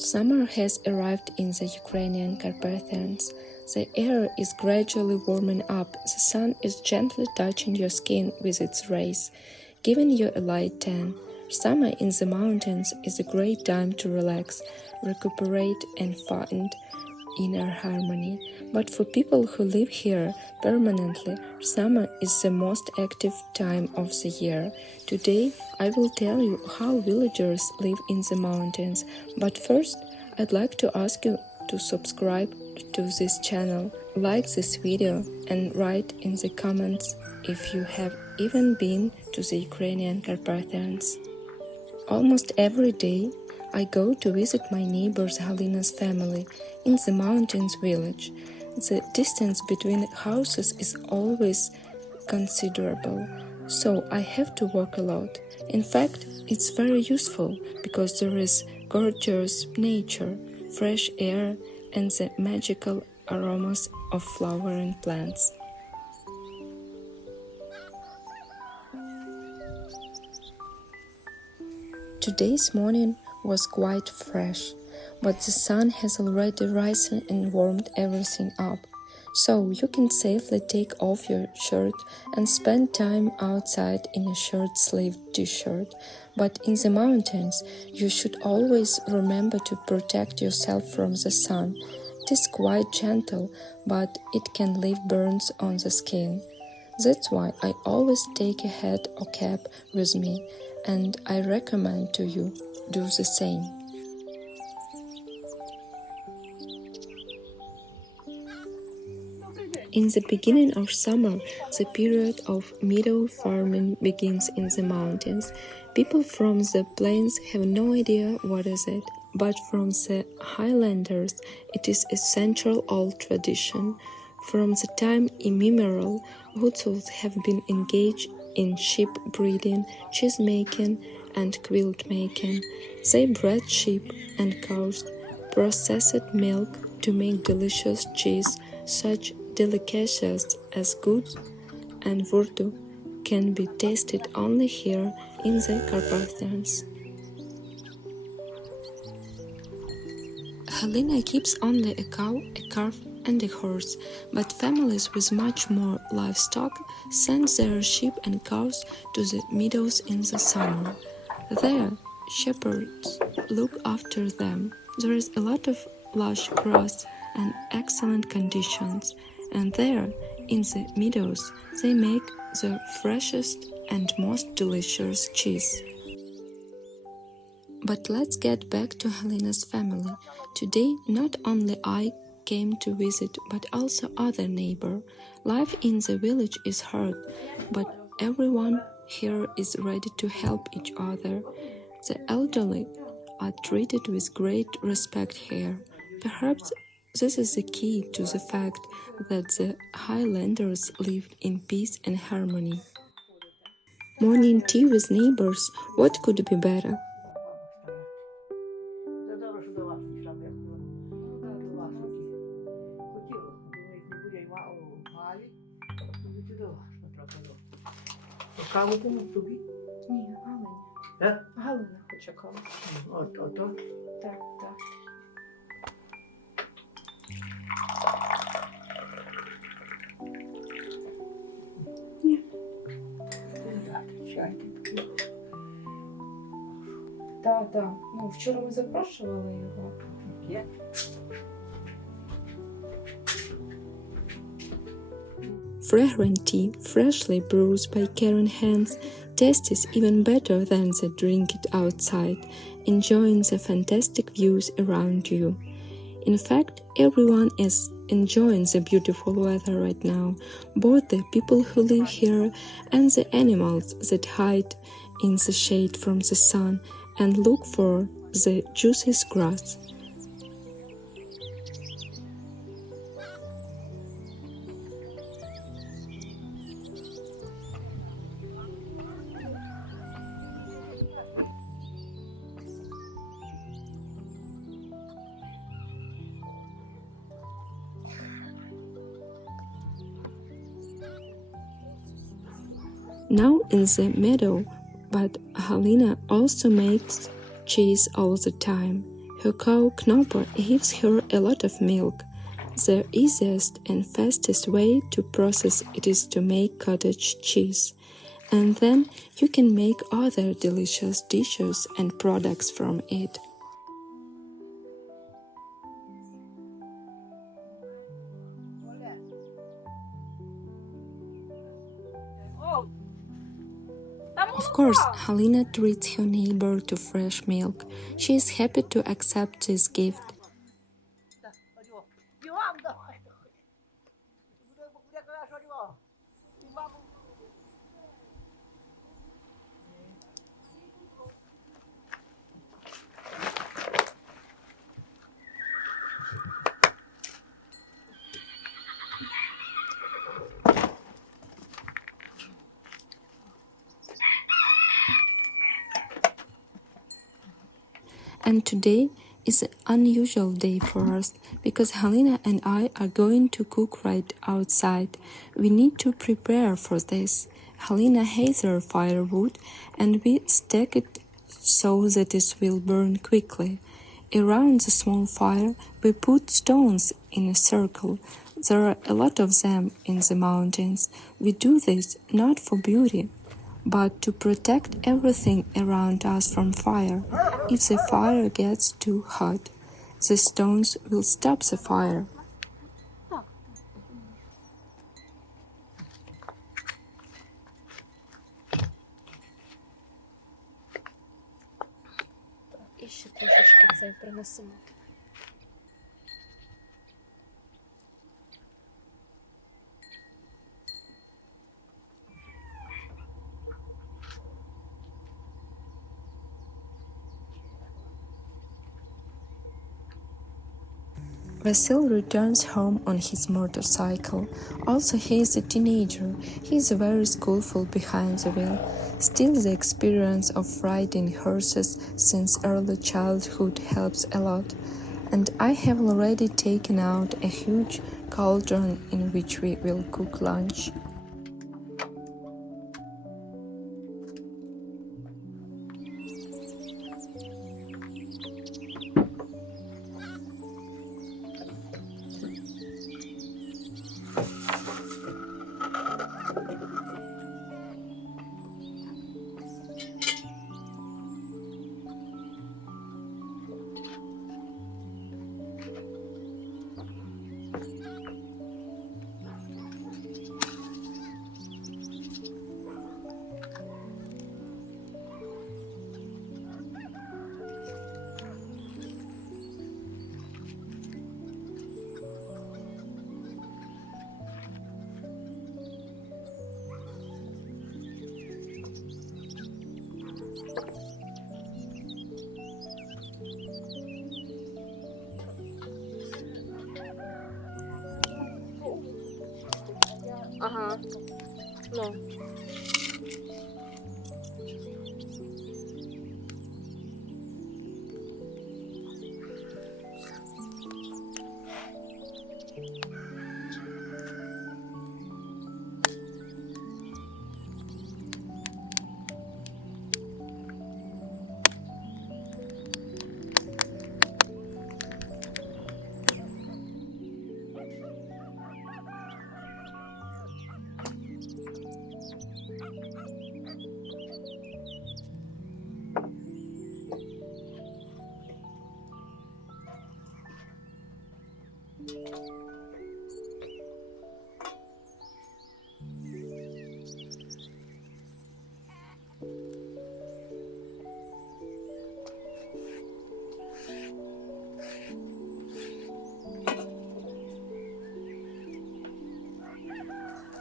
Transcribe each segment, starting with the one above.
Summer has arrived in the Ukrainian Carpathians. The air is gradually warming up, the sun is gently touching your skin with its rays, giving you a light tan. Summer in the mountains is a great time to relax, recuperate and find inner harmony. But for people who live here permanently, summer is the most active time of the year. Today I will tell you how villagers live in the mountains, but first I'd like to ask you to subscribe to this channel, like this video and write in the comments if you have even been to the Ukrainian Carpathians. Almost every day I go to visit my neighbor's Halyna's family in the mountains village. The distance between houses is always considerable, so I have to walk a lot. In fact, it's very useful because there is gorgeous nature, fresh air, and the magical aromas of flowering plants. Today's morning was quite fresh, but the sun has already risen and warmed everything up, so you can safely take off your shirt and spend time outside in a short-sleeved t-shirt. But in the mountains, you should always remember to protect yourself from the sun. It is quite gentle, but it can leave burns on the skin. That's why I always take a hat or cap with me, and I recommend to you do the same. In the beginning of summer, the period of meadow farming begins in the mountains. People from the plains have no idea what is it, but from the Highlanders it is a central old tradition. From the time immemorial, Hutus have been engaged in sheep breeding, cheese making, and quilt making. They bred sheep and cows, processed milk to make delicious cheese. Such delicacies as goods and vurtu can be tasted only here in the Carpathians. Halyna keeps only a cow, a calf, and a horse, but families with much more livestock send their sheep and cows to the meadows in the summer. There, shepherds look after them. There is a lot of lush grass and excellent conditions, and there, in the meadows, they make the freshest and most delicious cheese. But let's get back to Halyna's family. Today, not only I came to visit, but also other neighbor. Life in the village is hard, but everyone here is ready to help each other. The elderly are treated with great respect here. Perhaps this is the key to the fact that the Highlanders lived in peace and harmony. Morning tea with neighbors, what could be better? Каву кому тобі? Ні, Галина. Галина хоче каву. Ото. Так, так. Ні. Чай. Так, так. Ну, вчора ми запрошували його. Є. Fragrant tea, freshly brewed by caring hands, tastes even better than the drink it outside, enjoying the fantastic views around you. In fact, everyone is enjoying the beautiful weather right now, both the people who live here and the animals that hide in the shade from the sun and look for the juiciest grass. Now in the meadow, but Halyna also makes cheese all the time. Her cow Knopper gives her a lot of milk. The easiest and fastest way to process it is to make cottage cheese. And then you can make other delicious dishes and products from it. Of course, Halyna treats her neighbor to fresh milk. She is happy to accept this gift. And today is an unusual day for us because Halyna and I are going to cook right outside. We need to prepare for this. Halyna has her firewood and we stack it so that it will burn quickly. Around the small fire, we put stones in a circle. There are a lot of them in the mountains. We do this not for beauty, but to protect everything around us from fire. If the fire gets too hot, the stones will stop the fire. І ще трошечки це принесемо. Vasil returns home on his motorcycle. Also, he is a teenager. He is very skillful behind the wheel. Still, the experience of riding horses since early childhood helps a lot. And I have already taken out a huge cauldron in which we will cook lunch. Ага. Ну.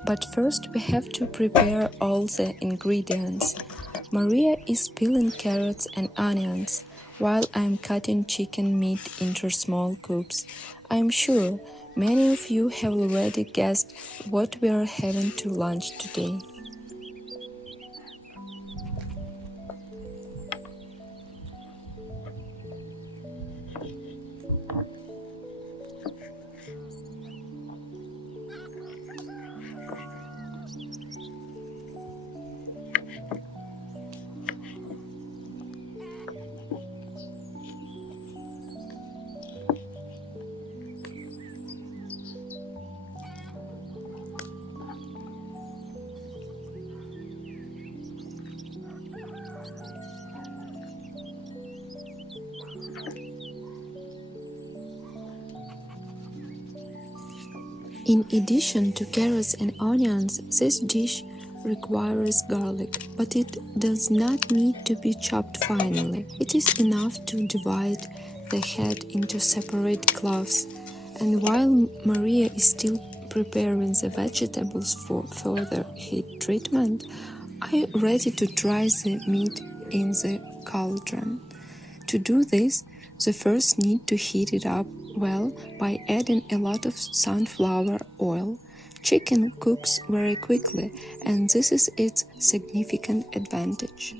But first we have to prepare all the ingredients. Maria is peeling carrots and onions, while I am cutting chicken meat into small cubes. I am sure many of you have already guessed what we are having to lunch today. In addition to carrots and onions, this dish requires garlic, but it does not need to be chopped finely. It is enough to divide the head into separate cloves, and while Maria is still preparing the vegetables for further heat treatment, I am ready to dry the meat in the cauldron. To do this, the first need to heat it up well by adding a lot of sunflower oil. Chicken cooks very quickly, and this is its significant advantage.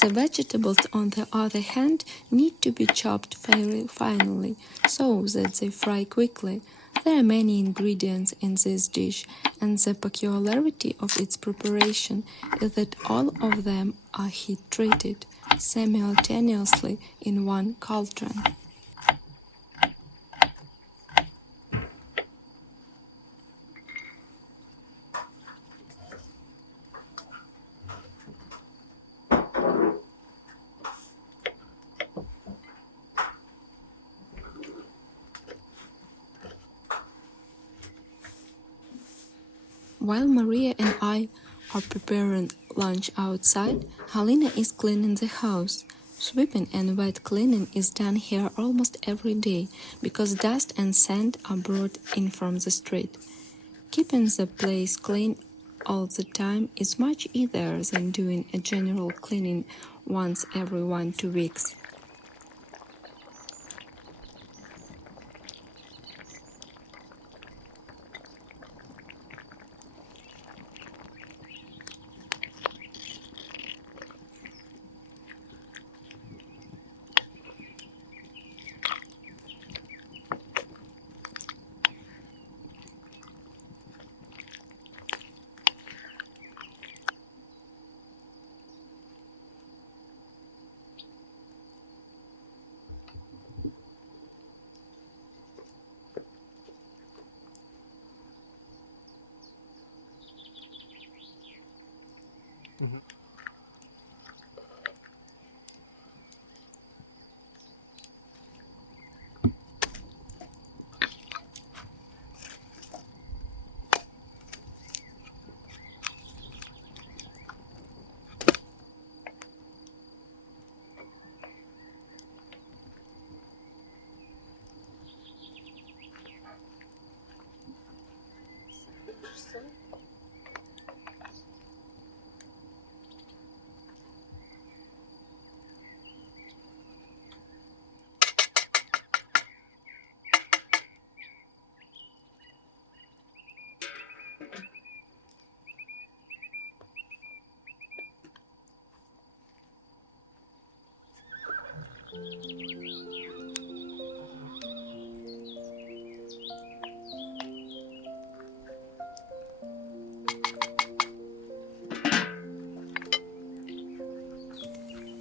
The vegetables, on the other hand, need to be chopped very finely so that they fry quickly. There are many ingredients in this dish, and the peculiarity of its preparation is that all of them are heat-treated simultaneously in one cauldron. While Maria and I are preparing lunch outside, Halyna is cleaning the house. Sweeping and wet cleaning is done here almost every day because dust and sand are brought in from the street. Keeping the place clean all the time is much easier than doing a general cleaning once every 1-2 weeks.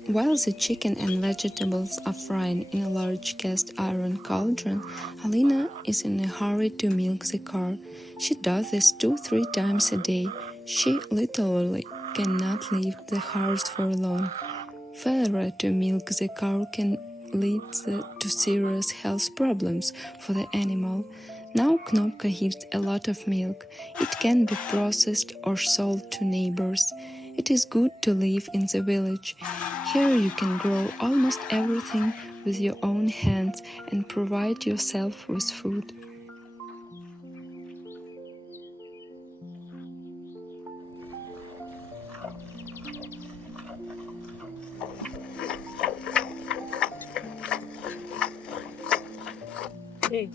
While the chicken and vegetables are frying in a large cast iron cauldron, Halyna is in a hurry to milk the cow. She does this 2-3 times a day. She literally cannot leave the house for long. Failure to milk the cow can lead to serious health problems for the animal. Now Knopka gives a lot of milk. It can be processed or sold to neighbors. It is good to live in the village. Here you can grow almost everything with your own hands and provide yourself with food. Hey.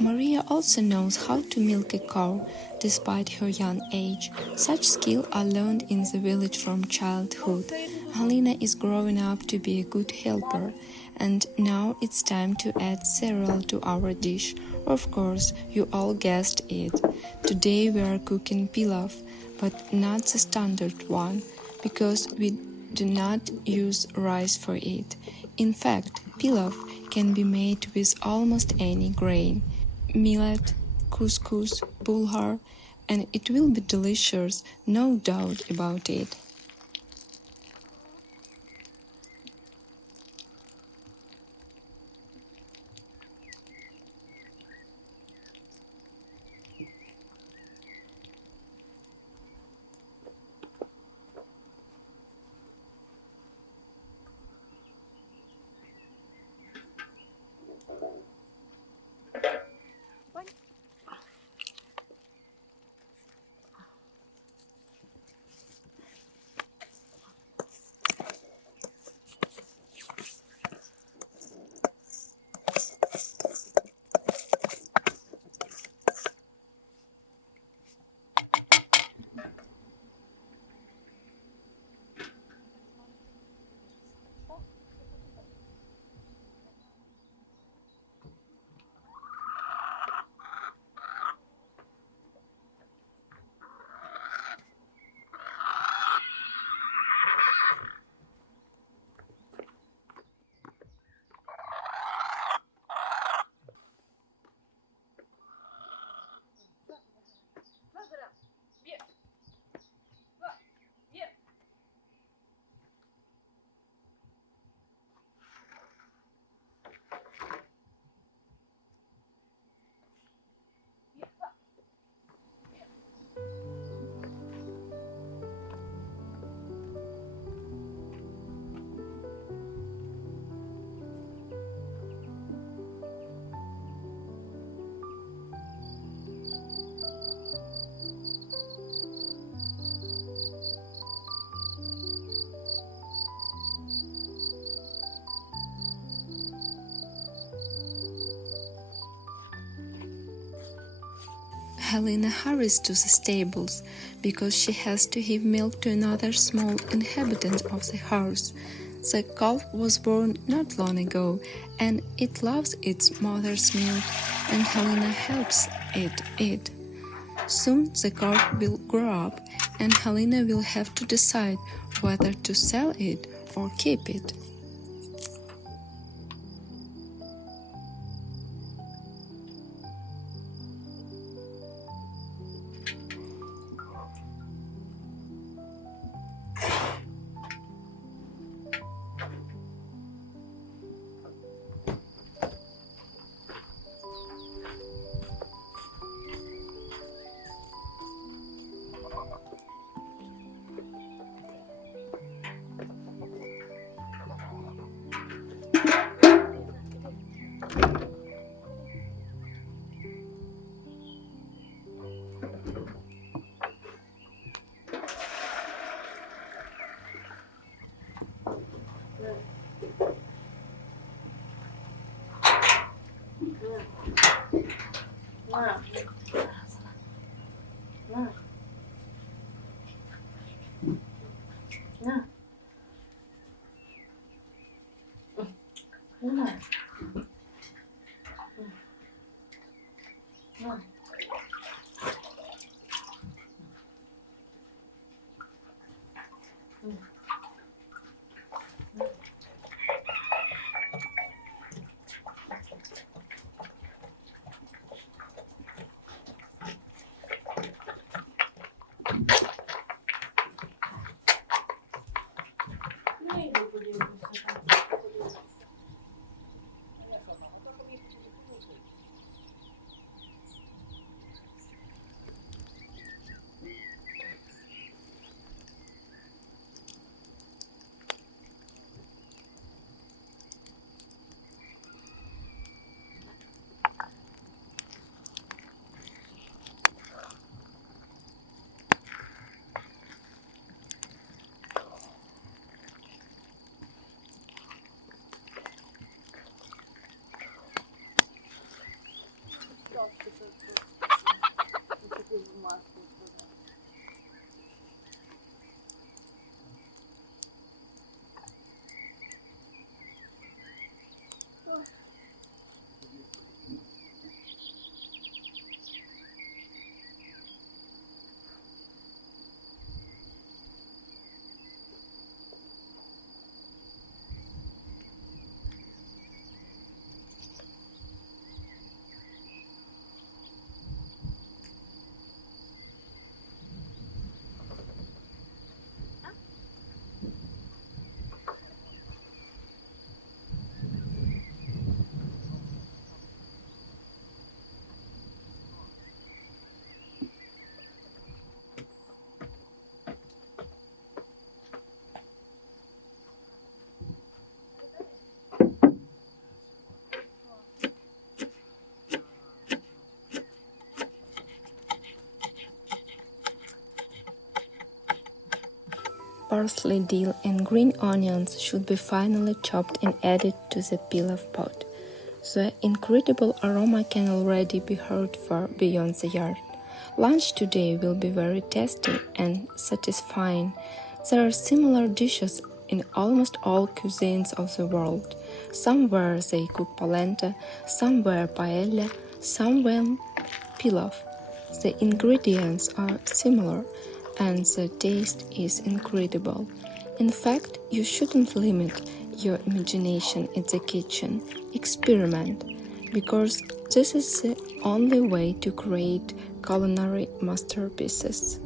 Maria also knows how to milk a cow, despite her young age. Such skills are learned in the village from childhood. Halyna is growing up to be a good helper, and now it's time to add cereal to our dish. Of course, you all guessed it. Today we are cooking pilaf, but not the standard one, because we do not use rice for it. In fact, pilaf can be made with almost any grain. Millet, couscous, bulgur, and it will be delicious, no doubt about it. Halyna hurries to the stables because she has to give milk to another small inhabitant of the house. The calf was born not long ago, and it loves its mother's milk, and Halyna helps it eat. Soon the calf will grow up, and Halyna will have to decide whether to sell it or keep it. Parsley, dill and green onions should be finely chopped and added to the pilaf pot. The incredible aroma can already be heard far beyond the yard. Lunch today will be very tasty and satisfying. There are similar dishes in almost all cuisines of the world. Somewhere they cook polenta, somewhere paella, somewhere pilaf. The ingredients are similar and the taste is incredible. In fact, you shouldn't limit your imagination in the kitchen. Experiment, because this is the only way to create culinary masterpieces.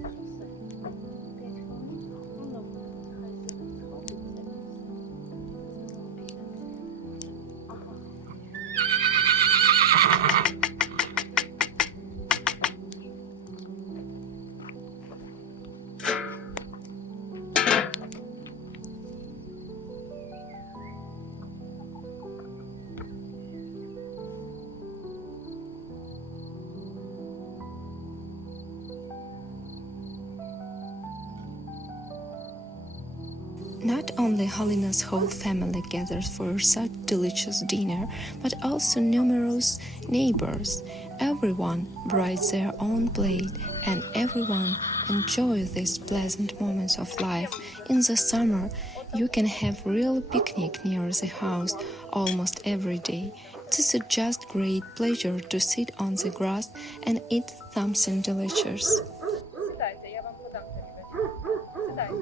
Not only Halyna's whole family gathers for such delicious dinner, but also numerous neighbors. Everyone brings their own plate and everyone enjoys these pleasant moments of life. In the summer, you can have real picnic near the house almost every day. It is a just great pleasure to sit on the grass and eat something delicious. Сідайте, я вам подам тарілочку. Сідайте.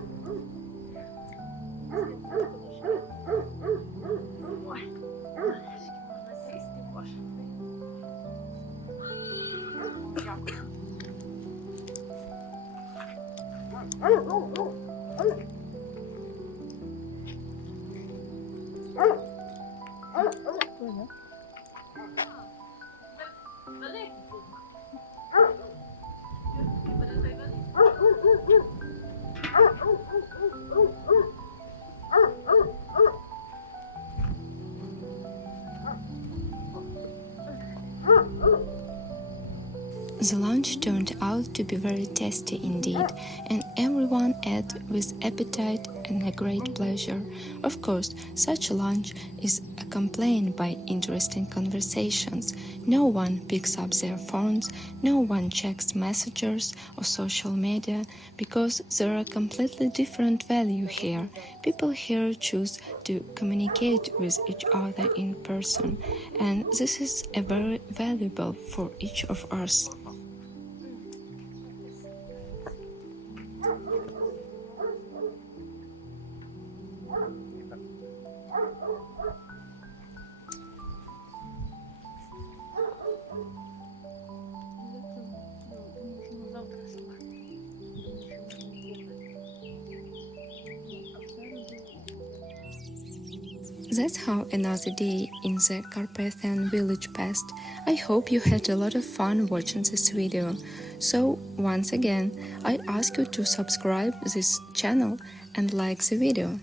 Ой, нарешті можна сісти, боже. Дякую. The lunch turned out to be very tasty indeed, and everyone ate with appetite and a great pleasure. Of course, such a lunch is accompanied by interesting conversations. No one picks up their phones, no one checks messages or social media, because there are completely different value here. People here choose to communicate with each other in person, and this is a very valuable for each of us. That's how another day in the Carpathian village passed. I hope you had a lot of fun watching this video. So, once again, I ask you to subscribe this channel and like the video.